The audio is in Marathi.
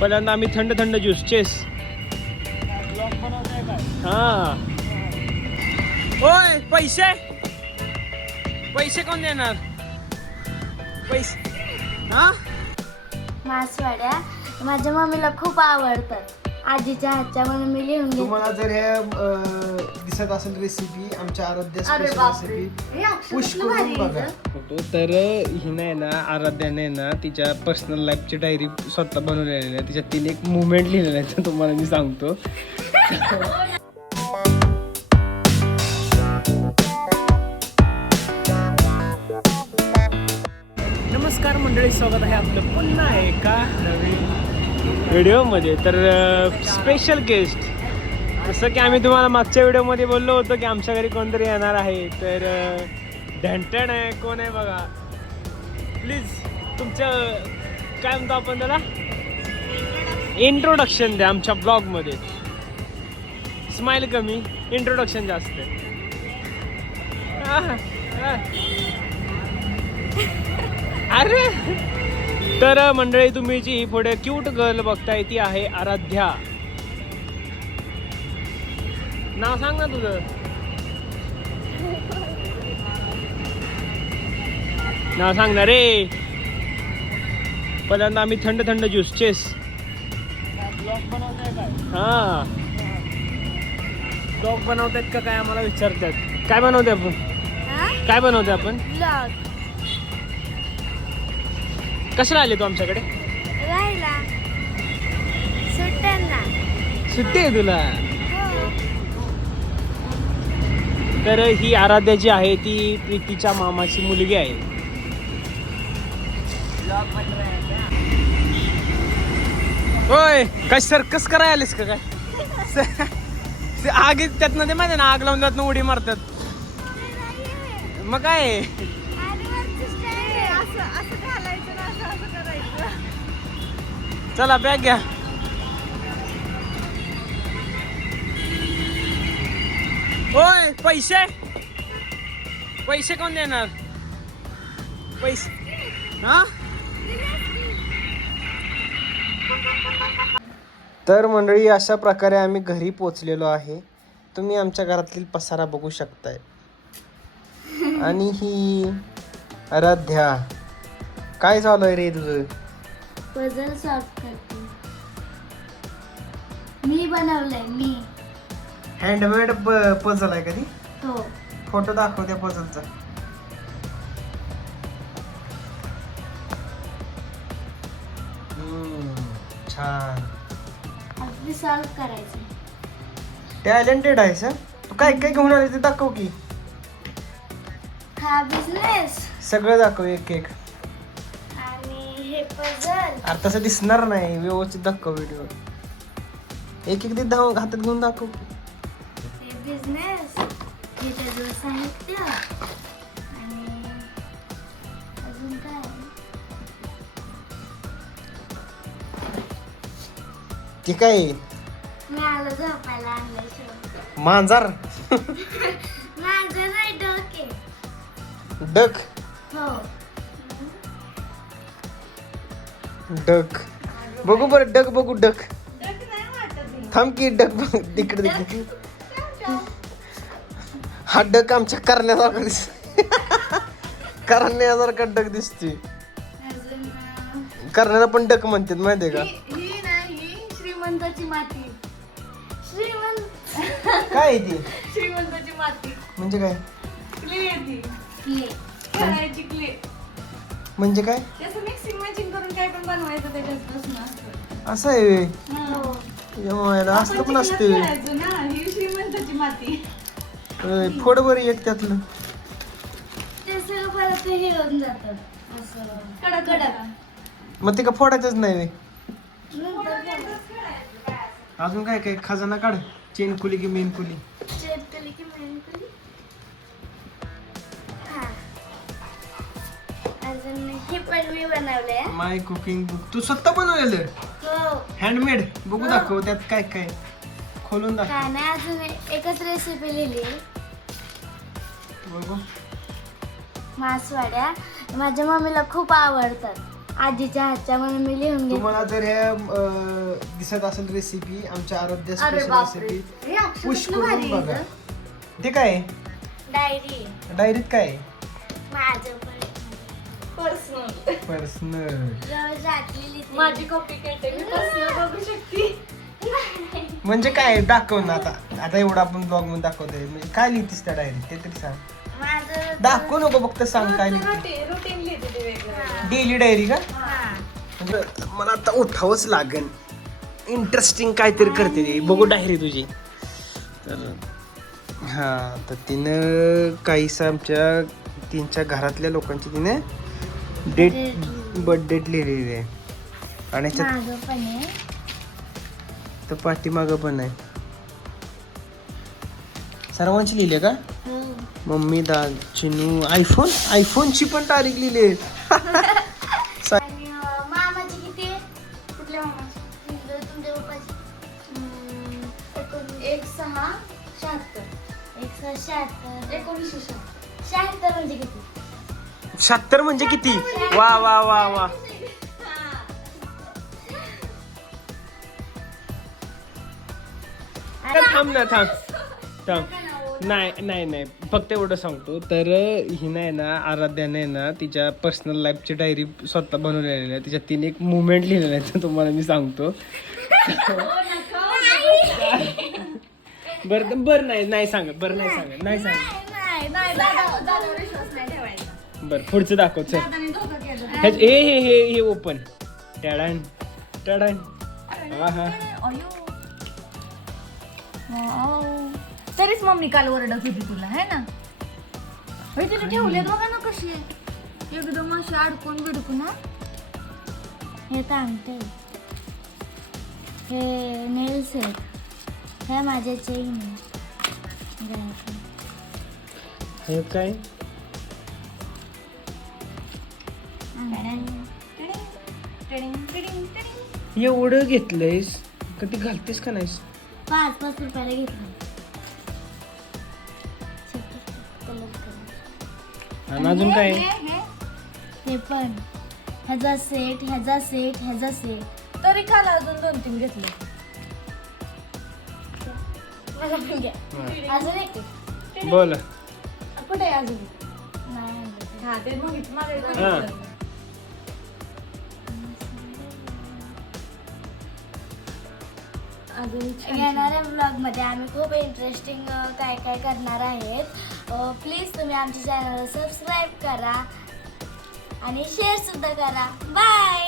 पहिल्यांदा आम्ही थंड थंड ज्यूस चेस हा. ओय पैसे? पैसे कोण देणार? पैसे. हा? मासवड्या माझ्या मम्मीला खूप आवडतात. आजीच्या हातच्या म्हणून मी लिहून तुम्हाला जर हे अं, दिसत असेल रेसिपी आमच्या आरोग्य अरे स्पेशल बापरे. रेसिपी हे अक्षर पुश कसलं भारी करून आहे बघा. गं. होतो तर हिनं आहे ना आराध्याने आहे ना तिच्या पर्सनल लाईफची डायरी स्वतः बनवलेली आहे. तिच्यात तिने एक मुवमेंट लिहिलेलं आहे ते तुम्हाला मी सांगतो. नमस्कार मंडळी स्वागत आहे आपलं पुन्हा एका नवीन व्हिडिओमध्ये तर स्पेशल गेस्ट जसं की आम्ही तुम्हाला मागच्या व्हिडिओमध्ये बोललो होतो की आमच्या घरी कोणतरी येणार आहे तर ढंटण आहे कोण आहे बघा. प्लीज तुमचं काय म्हणतो आपण त्याला? इंट्रोडक्शन द्या आमच्या ब्लॉगमध्ये स्माईल कमी इंट्रोडक्शन जास्त. अरे! तर मंडळी तुम्ही जी पुढे क्यूट गर्ल बघताय ती आहे आराध्या. नाव सांग ना तुझं. नाव सांग ना रे. पहिल्यांदा आम्ही थंड थंड ज्यूस चेस. हा. ब्लॉग बनवतात का काय आम्हाला विचारतात? काय बनवते आपण? हा? काय बनवते आपण. कशाला आले तू आमच्याकडे? राहिला सुट्ट्यांना. सुट्टी आहे तुला? हो. तर ही आराध्या जी आहे ती प्रीतीच्या मामाची मुलगी आहे. होय काय सर्कस करायला आलीस का काय? ते आग त्यातनं ते माहिती ना आग लावून त्यातनं उडी मारतात. मग काय? आहे? चला बॅग घ्या. होय पैसे? पैसे कोण देणार? पैसे हा? तर मंडळी अशा प्रकारे आम्ही घरी पोचलेलो आहे. तुम्ही आमच्या घरातील पसारा बघू शकताय. आणि ही आराध्या. काय झालंय आहे रे तुझं? पझल सॉल्व करते. मी बनवलंय मी. हँडमेड पझल आहे कधी? हो. फोटो दाखव त्या पझलचा छान. अगदी सॉल्व करायचं टॅलेंटेड आहे सर तू काय काय घेऊन आले ते दाखव की. हा बिझनेस सगळं दाखव एक एक. अरे तसं दिसणार नाही व्यवस्थित दाखव व्हिडिओ एक एक धाव हातात घेऊन दाखव. बिझनेस हे साहित्य. काय? ते काय? आहे? मांजर. डोके डक? हो. डक. बघू बरं डक बघू डक. थांब की डक बघ तिकडे तिकडे. हा डक आमच्या करण्यासारखा दिस करण्यासारखा डक दिसते करण्याला पण डक म्हणतात माहितीये का? नाही श्रीमंताची माती. श्रीमंत काय ती? श्रीमंताची माती. म्हणजे काय? क्ले येते क्ले करायची क्ले. म्हणजे काय? त्याचं मिक्सिंग मॅचिंग करून काय पण बनवायचं त्याच्यापासून असतं असं आहे. हो. यामुळे असलं पण आपण असते चिखलात खेळायचो ना ही श्रीमंताची माती. होय, फोड बरं एक त्यातलं. ते सगळं परत ते हे होऊन जातं. असं. कडक कडक. मग ते का फोडायचंच नाही. नंतर? अजून काय काय? खजाना काढ. चेन खुली की मेन खुली. चेप केली की मेन केली अजून हे पण मी बनवलंय माय कुकिंग बुक तू स्वतः बनवलेलं? हो. हँडमेड बघू हो. दाखव त्यात काय काय? खोलून दाखव. काय नाही अजून एकच रेसिपी लिहिली. बघू. मासवड्या. माझ्या मम्मीला खूप आवडतात. आजीच्या हातच्या म्हणून मी लिहून घेतलं तुम्हाला जर हे अं, दिसत असेल रेसिपी आमच्या अरे स्पेशल बापरे. रेसिपी हे अक्षर पुश कसलं भारी करून आहे बघा. गं. ते काय? डायरी. डायरीत काय आहे? माझं पण. पर्सनल पर्सनल रोज रात्री लिहिते. माझी कॉपी केटे मी पर्सनल बघू शकते. म्हणजे काय दाखव ना आता. आता एवढं आपण ब्लॉगमध्ये दाखवतोय. म्हणजे काय लिहितीस त्या डायरीत ते तरी सांग. माझं दाखवू नको फक्त सांग काय लिहिते. रुटीन रुटीन लिहिते ते वेगळं. डेली डायरी का? हा. म्हणजे मला आता उठावंच लागेल. इंटरेस्टिंग काहीतरी करते ती. बघू डायरी तुझी. तर हा तर तिनं काहीसं आमच्या तिच्या घरातल्या लोकांची तिने डेट बर्थ डेट लिहिलेली आहे. आणि ह्याच्यात माझं पण आहे. तर पाठीमागं पण आहे. सर्वांची लिहिली आहे का? हो. मम्मी दा चिनू आयफोन आयफोनची पण तारीख लिहिली आहे. आणि अं, मामाची किती कुठल्या मामाची? तुमच्या तुमच्या पप्पाची? एकोणीस. एक सहा शहात्तर. एकशे शहात्तर. एकोणीसशे शहात्तर. शहात्तर म्हणजे किती? शहात्तर म्हणजे किती वा वा वा वा थांब ना थांब थांब नाही नाही नाही फक्त एवढं सांगतो तर ही नाही ना आराध्याने ना तिच्या पर्सनल लाईफची डायरी स्वतः बनवलेली आहे तिच्यात तिने एक मुवमेंट लिहिलेलं आहे तुम्हाला मी सांगतो बरं बरं नाही नाही सांगत बरं नाही सांगत नाही सांगत बरं पुढचं दाखव चल. दादाने धोका केला. ह्याच हे हे हे हे ओपन टडान टडान. हा हा अयो. वाव. तरीच मम्मी काल ओरडत होती तुला है ना? होय तिथे ठेवले बघा ना कशी आहे एकदम अशी अडकून बिडकून हा. हे अंगठे हे नेल सेट हे माझे चेन हे काय? एवढं घेतलंयस? कधी घालतेस का नाहीस? पाच पाच रुपयाला घेतलं. आणि अजून काय? हे, पण. ह्याचा सेट ह्याचा सेट ह्याचा सेट तरी काल अजून दोन तीन घेतले. मला पण घ्या. अजून एक. बोल. कुठे अजून? नाही. हा ते माझ्या अजून येणाऱ्या ब्लॉगमध्ये आम्ही खूप इंटरेस्टिंग काय काय करणार आहेत. प्लीज तुम्ही आमच्या चॅनलला सबस्क्राईब करा आणि शेअरसुद्धा करा. बाय